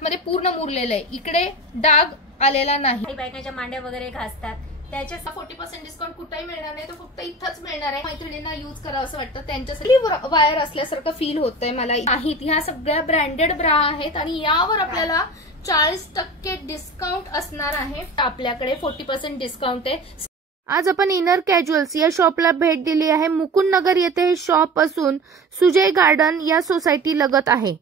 आतमध्ये पूर्ण मुरलेलं आहे, इकडे डाग आलेला नाही. बायकांच्या मांड्या वगैरे घासतात त्याच्या 40% डिस्काउंट कुठेही मिळणार नाही, तो फक्त इथंच मिळणार आहे. मैत्रिणींना यूज करावं असं वाटतं त्यांच्यासाठी वायर असल्यासारखं फील होतंय मला. ह्या सगळ्या ब्रँडेड ब्रा आहेत आणि यावर आपल्याला 40% डिस्काउंट असणार आहे. आपल्याकडे 40% डिस्काउंट आहे. आज आपण इनर कॅज्युअल्स या शॉपला भेट दिली आहे. मुकुंद नगर येथे हे शॉप असून सुजय गार्डन या सोसायटी लगत आहे.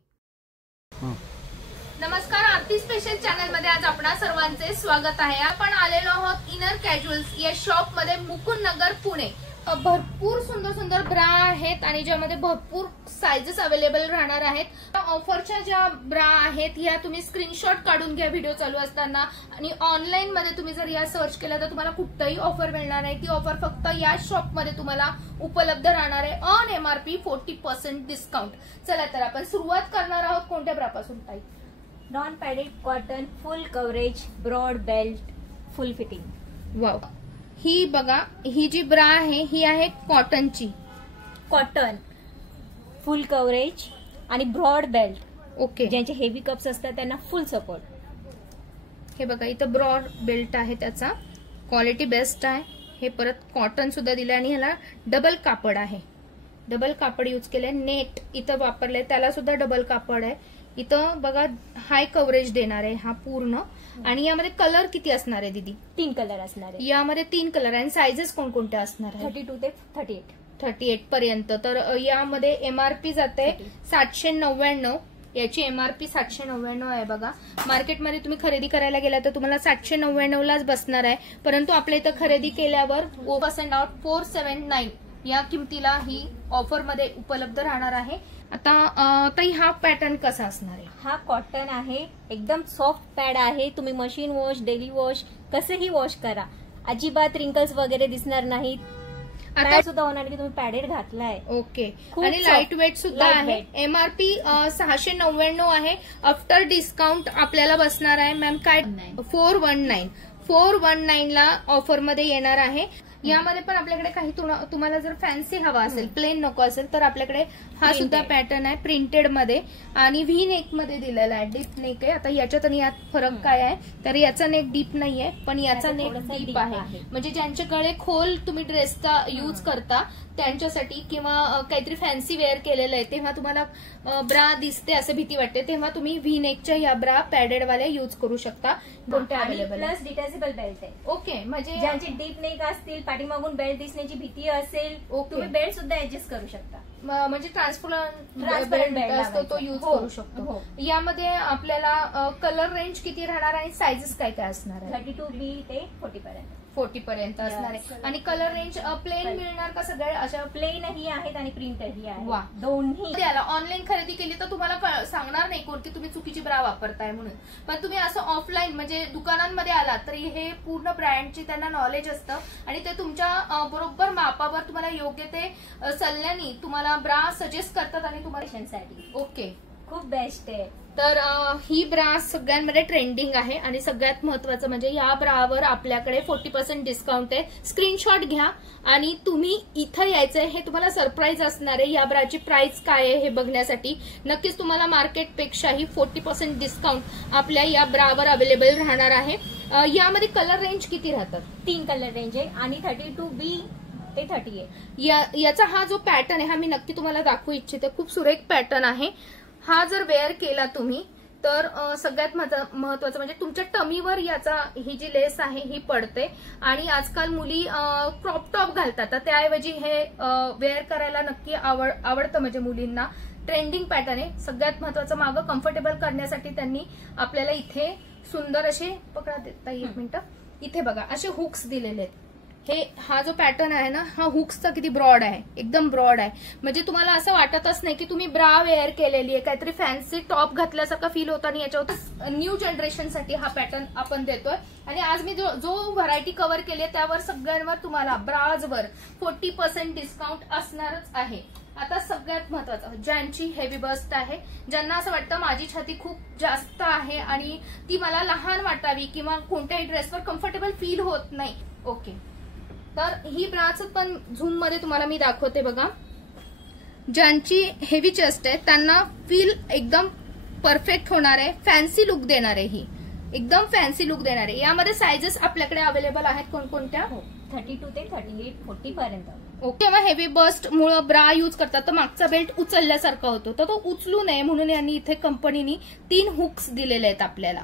नमस्कार, आरती स्पेशल चॅनल मध्ये आज आपणा सर्वांचे स्वागत आहे. आपण आलेलो आहोत इनर कॅज्युअल्स या शॉप मध्ये, मुकुंद नगर, पुणे. भरपूर सुंदर सुंदर ब्रा आहेत आणि ज्यामध्ये भरपूर साइजेस अवेलेबल राहणार आहेत. ऑफरच्या ज्या ब्रा आहेत या तुम्ही स्क्रीनशॉट काढून घ्या व्हिडिओ चालू असताना. आणि ऑनलाईन मध्ये तुम्ही जर या सर्च केलं तर तुम्हाला कुठेही ऑफर मिळणार नाही. ती ऑफर फक्त या शॉप मध्ये तुम्हाला उपलब्ध राहणार आहे ऑन MRP 40% डिस्काउंट. चला तर आपण सुरुवात करणार आहोत कोणत्या ब्रापासून ताई? Non padded cotton, full coverage, broad belt, full fitting. Wow, ही बघा, ही जी ब्रा आहे ही आहे कॉटनची. कॉटन, फुल कव्हरेज आणि ब्रॉड बेल्ट. ओके. ज्यांचे हेवी कप्स असतात त्यांना फुल सपोर्ट. हे बघा, इथं ब्रॉड बेल्ट आहे, त्याचा क्वालिटी बेस्ट आहे. हे परत कॉटन सुद्धा दिलं आणि ह्याला डबल कापड आहे. डबल कापड यूज केलंय. नेट इथं वापरलंय, त्याला सुद्धा डबल कापड आहे. इथं बघा हाय कव्हरेज देणार आहे हा पूर्ण. आणि यामध्ये कलर किती असणार आहे दीदी? 3 कलर असणार आहे. यामध्ये 3 कलर आहे. साइजेस कोणकोणते असणार आहे? 32 ते 38 पर्यंत. तर यामध्ये MRP जाते 799. याची MRP 799 आहे. बघा, मार्केटमध्ये तुम्ही खरेदी करायला गेला तर तुम्हाला 799 लाच बसणार आहे, परंतु आपल्या इथं खरेदी केल्यावर 4% आउट 479 या किमतीला ही ऑफर मध्ये उपलब्ध राहणार आहे. आता ताई, हा पॅटर्न कसा असणार आहे? हा कॉटन आहे, एकदम सॉफ्ट पॅड आहे. तुम्ही मशीन वॉश, डेली वॉश कसंही वॉश करा, अजिबात रिंकल्स वगैरे दिसणार नाहीत. आता सुद्धा होणार की तुम्ही पॅडेड घातलाय. ओके. आणि लाईट वेट सुद्धा आहे. MRP 699 आहे. आफ्टर डिस्काउंट आपल्याला बसणार आहे मॅम काय? 419 ला ऑफर मध्ये येणार आहे. यामध्ये पण आपल्याकडे काही तुम्हाला जर फॅन्सी हवा असेल, प्लेन नको असेल, तर आपल्याकडे हा सुद्धा पॅटर्न आहे प्रिंटेड मध्ये आणि व्ही नेक मध्ये दिलेला आहे. डीप नेक आहे. आता याच्यात आणि यात फरक काय आहे तर याचा नेक डीप नाहीये, पण याचा नेक डीप आहे. म्हणजे ज्यांच्याकडे खोल तुम्ही ड्रेसचा यूज करता त्यांच्यासाठी, किंवा काहीतरी फॅन्सी वेअर केलेलं आहे तेव्हा तुम्हाला ब्रा दिसते असं भीती वाटते, तेव्हा तुम्ही व्ही नेकच्या या ब्रा पॅडेड वाल्या यूज करू शकता. कोणत्या अवेलेबल? प्लस डिटॅचेबल बेल्ट आहे. ओके. म्हणजे ज्यांची डीप नेक असतील, पाठीमागून बेल्ट दिसण्याची भीती असेल, तुम्ही बेल्ट सुद्धा ऍडजस्ट करू शकता. म्हणजे ट्रान्सपरंट बेल्ट असतो तो यूज करू शकतो. यामध्ये आपल्याला कलर रेंज किती राहणार आणि साइजेस काय काय असणार आहे? 32B ते 40 पर्यंत असणार आहे. आणि कलर रेंज प्लेन मिळणार का सगळे? अशा प्लेन ही आहेत आणि प्रिंटेड ही आहे. वा, दोन्ही. त्याला ऑनलाईन खरेदी केली तर तुम्हाला सांगणार नाही कोणती तुम्ही चुकीची ब्रा वापरताय म्हणून, पण तुम्ही असं ऑफलाईन म्हणजे दुकानांमध्ये आलात तरी हे पूर्ण ब्रँडची त्यांना नॉलेज असतं आणि ते तुमच्या बरोबर मापावर तुम्हाला योग्य ते सल्ल्याने तुम्हाला ब्रा सजेस्ट करतात आणि तुम्हाला. ओके, खूप बेस्ट आहे. तर ही ब्रा सगळ्यांमध्ये ट्रेंडिंग आहे आणि सगळ्यात महत्वाचं म्हणजे या ब्रावर आपल्याकडे 40% डिस्काउंट आहे. स्क्रीनशॉट घ्या आणि तुम्ही इथं यायचंय, हे तुम्हाला सरप्राईज असणार आहे. या ब्राची प्राइस काय आहे हे बघण्यासाठी नक्कीच तुम्हाला मार्केटपेक्षाही 40% डिस्काउंट आपल्या या ब्रावर अवेलेबल राहणार आहे. यामध्ये कलर रेंज किती राहतात? 3 कलर रेंज आहे आणि 32B ते 30 आहे. याचा हा जो पॅटर्न आहे हा मी नक्की तुम्हाला दाखवू इच्छिते. खूप सुरेख पॅटर्न आहे. हा जर वेअर केला तुम्ही तर सगळ्यात महत्वाचं म्हणजे तुमच्या टमीवर याचा ही जी लेस आहे ही पडते. आणि आजकाल मुली क्रॉप टॉप घालतात, तर त्याऐवजी हे वेअर करायला नक्की आवडतं. म्हणजे मुलींना ट्रेंडिंग पॅटर्न आहे. सगळ्यात महत्वाचं मागं कम्फर्टेबल करण्यासाठी त्यांनी आपल्याला इथे सुंदर असे, पकडा देता एक मिनिटं, इथे बघा असे हुक्स दिलेले आहेत. हा जो पॅटर्न आहे ना, हा हुक्सचा किती ब्रॉड आहे, एकदम ब्रॉड आहे. म्हणजे तुम्हाला असं वाटतच नाही की तुम्ही ब्रा वेअर केलेली आहे, काहीतरी फॅन्सी टॉप घातल्यासारखं फील होतं. आणि याच्यावर न्यू जनरेशनसाठी हा पॅटर्न आपण देतोय. आणि आज मी जो व्हरायटी कव्हर केली आहे त्यावर सगळ्यांवर तुम्हाला ब्राजवर 40% डिस्काउंट असणारच आहे. आता सगळ्यात महत्वाचं, ज्यांची हेवी बस्ट आहे, ज्यांना असं वाटतं माझी छाती खूप जास्त आहे आणि ती मला लहान वाटावी किंवा कोणत्याही ड्रेसवर कम्फर्टेबल फील होत नाही. ओके, तर ही ब्राच पण झूम मध्ये तुम्हाला मी दाखवते. बघा, ज्यांची हेवी चेस्ट आहे त्यांना फील एकदम परफेक्ट होणार आहे, फॅन्सी लुक देणार आहे, ही एकदम फॅन्सी लुक देणार आहे. यामध्ये सायझेस आपल्याकडे अवेलेबल आहेत कोणकोणत्या? 32 ते 38, 40 पर्यंत. ओके. जेव्हा हेवी बस्ट मुळे ब्रा यूज करतात तर मागचा बेल्ट उचलल्यासारखा होतो, तर तो उचलू नये म्हणून यांनी इथे कंपनीनी 3 हुक्स दिलेले आहेत आपल्याला,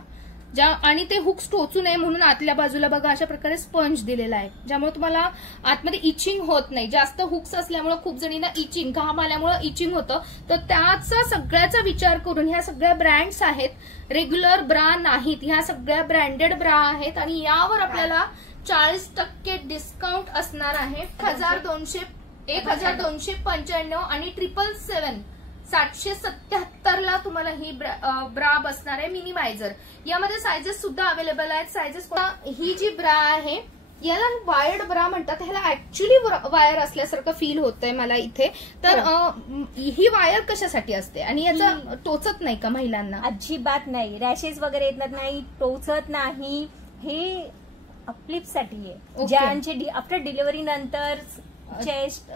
आणि ते हुक्स टोचू नये म्हणून आतल्या बाजूला बघा अशा प्रकारे स्पंज दिलेला आहे, ज्यामुळे तुम्हाला आतमध्ये इचिंग होत नाही. जास्त हुक्स असल्यामुळे खूप जणींना इचिंग, घाम आल्यामुळे इचिंग होतं, तर त्याचा सगळ्याचा विचार करून ह्या सगळ्या ब्रँड्स आहेत, रेग्युलर ब्रा नाहीत, ह्या सगळ्या ब्रँडेड ब्रा आहेत आणि यावर आपल्याला 40% डिस्काउंट असणार आहे. 1295 आणि 777 777 ला तुम्हाला ही ब्रा बसणार आहे मिनिमायझर. यामध्ये सायझेस सुद्धा अवेलेबल आहेत. सायझेस ही जी ब्रा आहे याला वायर्ड ब्रा म्हणतात, ह्याला ऍक्च्युली वायर असल्यासारखं फील होतंय मला इथे. तर ही वायर कशासाठी असते आणि याचा टोचत नाही का महिलांना? अजिबात नाही, रॅशेस वगैरे येत नाही, टोचत नाही. हे अपलिफ्ट साठी आहे, ज्यांचे आफ्टर डिलिव्हरी नंतर चेस्ट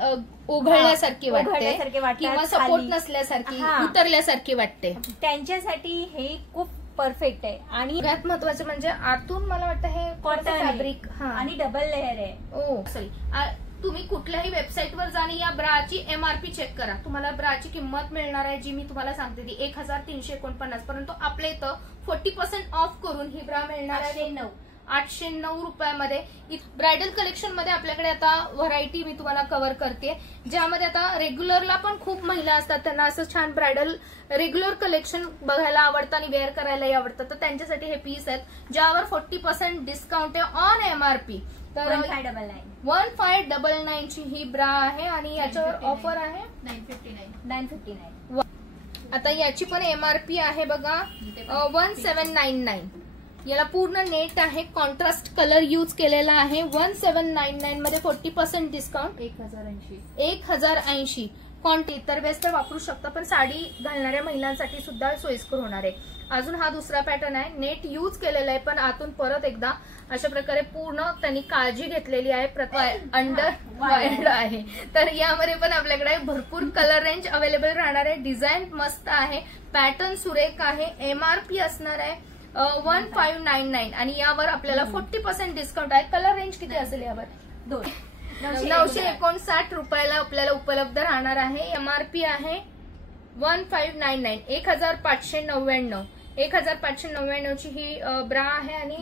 ओघळल्यासारखी वाटते किंवा सपोर्ट नसल्यासारखी, उतरल्यासारखी वाटते, त्यांच्यासाठी हे खूप परफेक्ट आहे. आणि सगळ्यात महत्वाचं म्हणजे आतून मला वाटतं हे कॉटन फॅब्रिक आणि डबल लेअर आहे. सॉरी, तुम्ही कुठल्याही वेबसाईटवर जा आणि या ब्राची MRP चेक करा, तुम्हाला ब्राची किंमत मिळणार आहे जी मी तुम्हाला सांगते ती 1349, परंतु आपल्या इथं 40% ऑफ करून ही ब्रा मिळणार आहे 809 रुपयामध्ये. ब्रायडल कलेक्शन मध्ये आपल्याकडे आता व्हरायटी मी तुम्हाला कव्हर करते, ज्यामध्ये आता रेग्युलरला पण खूप महिला असतात, त्यांना असं छान ब्रायडल रेग्युलर कलेक्शन बघायला आवडतं आणि वेअर करायलाही आवडतं, तर त्यांच्यासाठी हे पीस आहेत ज्यावर 40% डिस्काउंट आहे ऑन MRP. तर 1599 ची ही ब्रा आहे आणि याच्यावर ऑफर आहे 959. आता याची पण MRP आहे बघा 1799. याला पूर्ण नेट आहे, कॉन्ट्रास्ट कलर यूज केलेला आहे. 1799 मध्ये 40% डिस्काउंट 1080. क्वांटिटी इतर वेळेस तर वापरू शकता, पण साडी घालणाऱ्या महिलांसाठी सुद्धा सोयीस्कर होणार आहे. अजून हा दुसरा पॅटर्न आहे, नेट यूज केलेला आहे पण आतून परत एकदा अशा प्रकारे पूर्ण त्यांनी काळजी घेतलेली आहे, अंडर वायर्ड आहे. तर यामध्ये पण आपल्याकडे भरपूर कलर रेंज अवेलेबल राहणार आहे. डिझाईन मस्त आहे, पॅटर्न सुरेख आहे. MRP असणार आहे 1599 आणि यावर आपल्याला 40% डिस्काउंट आहे. कलर रेंज किती असेल यावर? 959 रुपयाला आपल्याला उपलब्ध राहणार आहे. MRP आहे 1599, 1599. 1599 ची ही ब्रा आहे आणि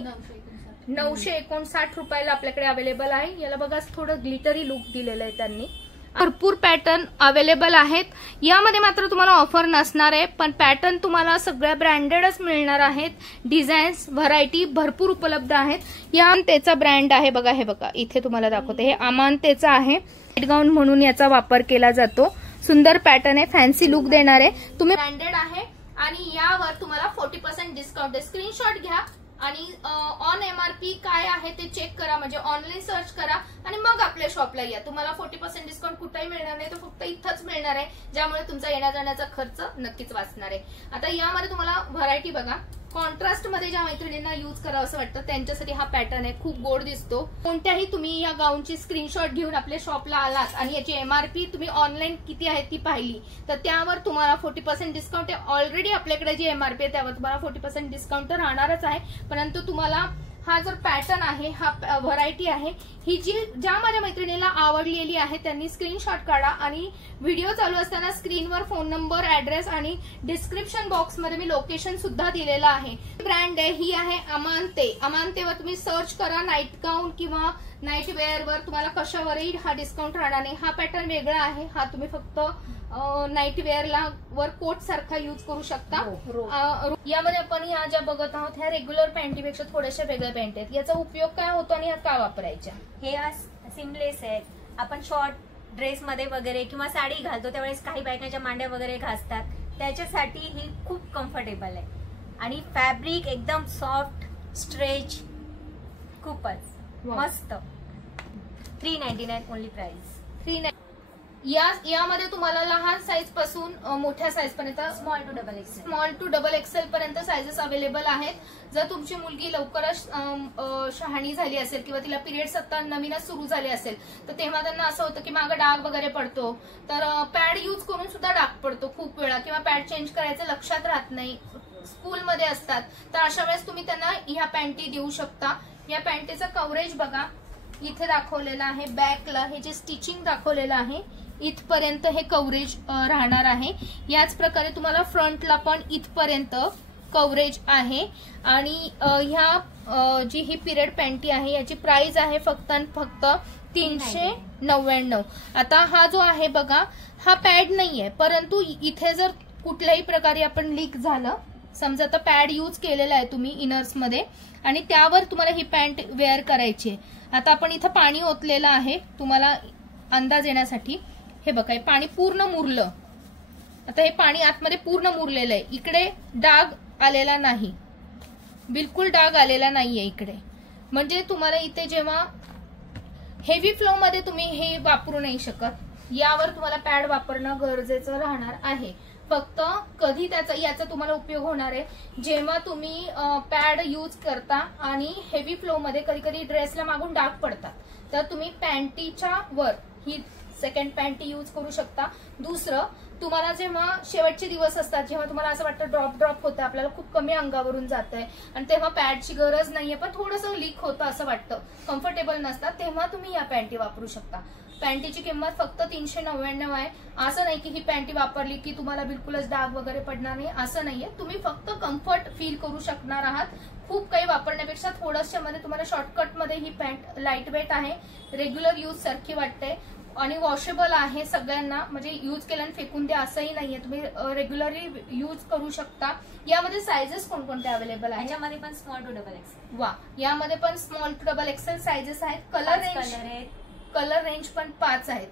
959 रुपयाला आपल्याकडे अवेलेबल आहे. याला बघा थोडं ग्लिटरी लुक दिलेलं आहे त्यांनी. भरपूर पॅटर्न अवेलेबल आहेत. यामध्ये मात्र तुम्हाला ऑफर नसणार आहे, पण पॅटर्न तुम्हाला सगळ्या ब्रँडेडच मिळणार आहेत. डिझाईन्स व्हरायटी भरपूर उपलब्ध आहेत. या अमानतेचा ब्रँड आहे बघा, हे बघा इथे तुम्हाला दाखवते, हे अमानतेचा आहे. गाऊन म्हणून याचा वापर केला जातो. सुंदर पॅटर्न आहे, फॅन्सी लुक देणार आहे. तुम्ही ब्रँडेड आहे आणि यावर तुम्हाला 40% डिस्काउंट आहे. स्क्रीनशॉट घ्या आणि ऑन MRP काय आहे ते चेक करा, म्हणजे ऑनलाईन सर्च करा आणि मग आपल्या शॉपला या. तुम्हाला 40% डिस्काउंट कुठेही मिळणार नाही, तो फक्त इथंच मिळणार आहे, ज्यामुळे तुमचा येण्या जाण्याचा खर्च नक्कीच वाचणार आहे. आता यामध्ये तुम्हाला व्हरायटी बघा, कॉन्ट्रास्ट मध्ये ज्या मैत्रिणींना यूज करावं असं वाटतं त्यांच्यासाठी हा पॅटर्न आहे, खूप गोड दिसतो. कोणत्याही तुम्ही या गाऊनची स्क्रीनशॉट घेऊन आपल्या शॉपला आलात आणि याची MRP तुम्ही ऑनलाईन किती आहे ती पाहिली तर त्यावर तुम्हाला 40% डिस्काउंट आहे. ऑलरेडी आपल्याकडे जी MRP आहे त्यावर तुम्हाला 40% डिस्काउंट तर राहणारच आहे, परंतु तुम्हाला हा जर पॅटर्न आहे, हा व्हरायटी आहे, ही जी ज्या माझ्या मैत्रिणीला आवडलेली आहे त्यांनी स्क्रीनशॉट काढा आणि व्हिडिओ चालू असताना स्क्रीनवर फोन नंबर, ऍड्रेस आणि डिस्क्रिप्शन बॉक्समध्ये मी लोकेशन सुद्धा दिलेलं आहे. ब्रँड आहे ही आहे अमानते. अमानतेवर तुम्ही सर्च करा, नाईट गाऊन किंवा नाईट वेअरवर तुम्हाला कशावरही हा डिस्काउंट राहणार नाही. हा पॅटर्न वेगळा आहे, हा तुम्ही फक्त नाईट वेअरला वर कोट सारखा यूज करू शकता. यामध्ये आपण ह्या ज्या बघत आहोत ह्या रेग्युलर पॅन्टीपेक्षा थोड्याशा वेगळ्या पॅन्ट आहेत. याचा उपयोग काय होतो आणि ह्या का वापरायच्या? हे सिमलेस आहेत. आपण शॉर्ट ड्रेस मध्ये वगैरे किंवा साडी घालतो त्यावेळेस काही बायकांच्या मांड्या वगैरे घासतात, त्याच्यासाठी ही खूप कम्फर्टेबल आहे आणि फॅब्रिक एकदम सॉफ्ट, स्ट्रेच, खूपच मस्त. 399 ओनली प्राइस. यामध्ये तुम्हाला लहान साईज पासून मोठ्या साईज पर्यंत, स्मॉल टू डबल एक्सेल पर्यंत साईजेस अवेलेबल आहेत। जर तुमची मुलगी लवकरच शहाणी झाली असेल किंवा तिला पिरियड्स आता नवीनच सुरू झाले असेल तर तेव्हा त्यांना असं होतं की मागं डाग वगैरे पडतो, तर पॅड यूज करून सुद्धा डाग पडतो खूप वेळा, किंवा पॅड चेंज करायचं लक्षात राहत नाही, स्कूलमध्ये असतात, तर अशा वेळेस तुम्ही त्यांना ह्या पॅन्टी देऊ शकता। या पॅन्टीचं कव्हरेज बघा इथे दाखवलेलं आहे, बॅकला हे जे स्टिचिंग दाखवलेलं आहे इथपर्यंत हे कव्हरेज राहणार आहे। याच प्रकारे तुम्हाला फ्रंटला पण इथपर्यंत कव्हरेज आहे। आणि ह्या जी ही पिरियड पॅन्टी आहे याची प्राइस आहे फक्त आणि फक्त 399। आता हा जो आहे बघा हा पॅड नाहीये, परंतु इथे जर कुठल्याही प्रकारे आपण लीक झालं, समजा आता पॅड यूज केलेला आहे तुम्ही इनर्स मध्ये आणि त्यावर तुम्हाला ही पॅन्ट वेअर करायची आहे। आता आपण इथं पाणी ओतलेलं आहे तुम्हाला अंदाज येण्यासाठी, हे बघा हे पाणी पूर्ण मुरलं, आता हे पाणी आतमध्ये पूर्ण मुरलेलं आहे, इकडे डाग आलेला नाही, बिलकुल डाग आलेला नाहीये इकडे, म्हणजे तुम्हाला इथे जेव्हा हेवी फ्लो मध्ये तुम्ही हे वापरू नाही शकत, यावर तुम्हाला पॅड वापरणं गरजेचं राहणार आहे। फक्त कधी याचा तुम्हाला उपयोग होणार आहे जेव्हा तुम्ही पॅड यूज करता आणि हेवी फ्लो मध्ये कधी कधी ड्रेसला मागून डाग पडतात, तर तुम्ही पॅन्टीच्या वर ही सेकंड पॅन्टी यूज करू शकता। दुसरं, तुम्हाला जेव्हा शेवटचे दिवस असतात, जेव्हा तुम्हाला असं वाटतं ड्रॉप होतं, आपल्याला खूप कमी अंगावरून जात आहे आणि तेव्हा पॅडची गरज नाहीये पण थोडंसं लीक होतं असं वाटतं, कम्फर्टेबल नसतात, तेव्हा तुम्ही या पॅन्टी वापरू शकता। पॅन्टीची किंमत फक्त 399 आहे। असं नाही की ही पॅन्टी वापरली की तुम्हाला बिलकुलच डाग वगैरे पडणार नाही, असं नाहीये, तुम्ही फक्त कम्फर्ट फील करू शकणार आहात। खूप काही वापरण्यापेक्षा थोडंसं मध्ये तुम्हाला शॉर्टकट मध्ये ही पॅन्ट लाईट वेट आहे, रेग्युलर यूज सारखी वाटते आणि वॉशेबल आहे सगळ्यांना, म्हणजे यूज केल्याने फेकून द्या असंही नाहीये, तुम्ही रेग्युलरली यूज करू शकता। यामध्ये सायझेस कोणकोणते अवेलेबल आहेत? यामध्ये पण स्मॉल टू डबल एक्सेल, वा, यामध्ये पण small to double XL sizes आहेत। कलर रेंज पण 5 आहेत।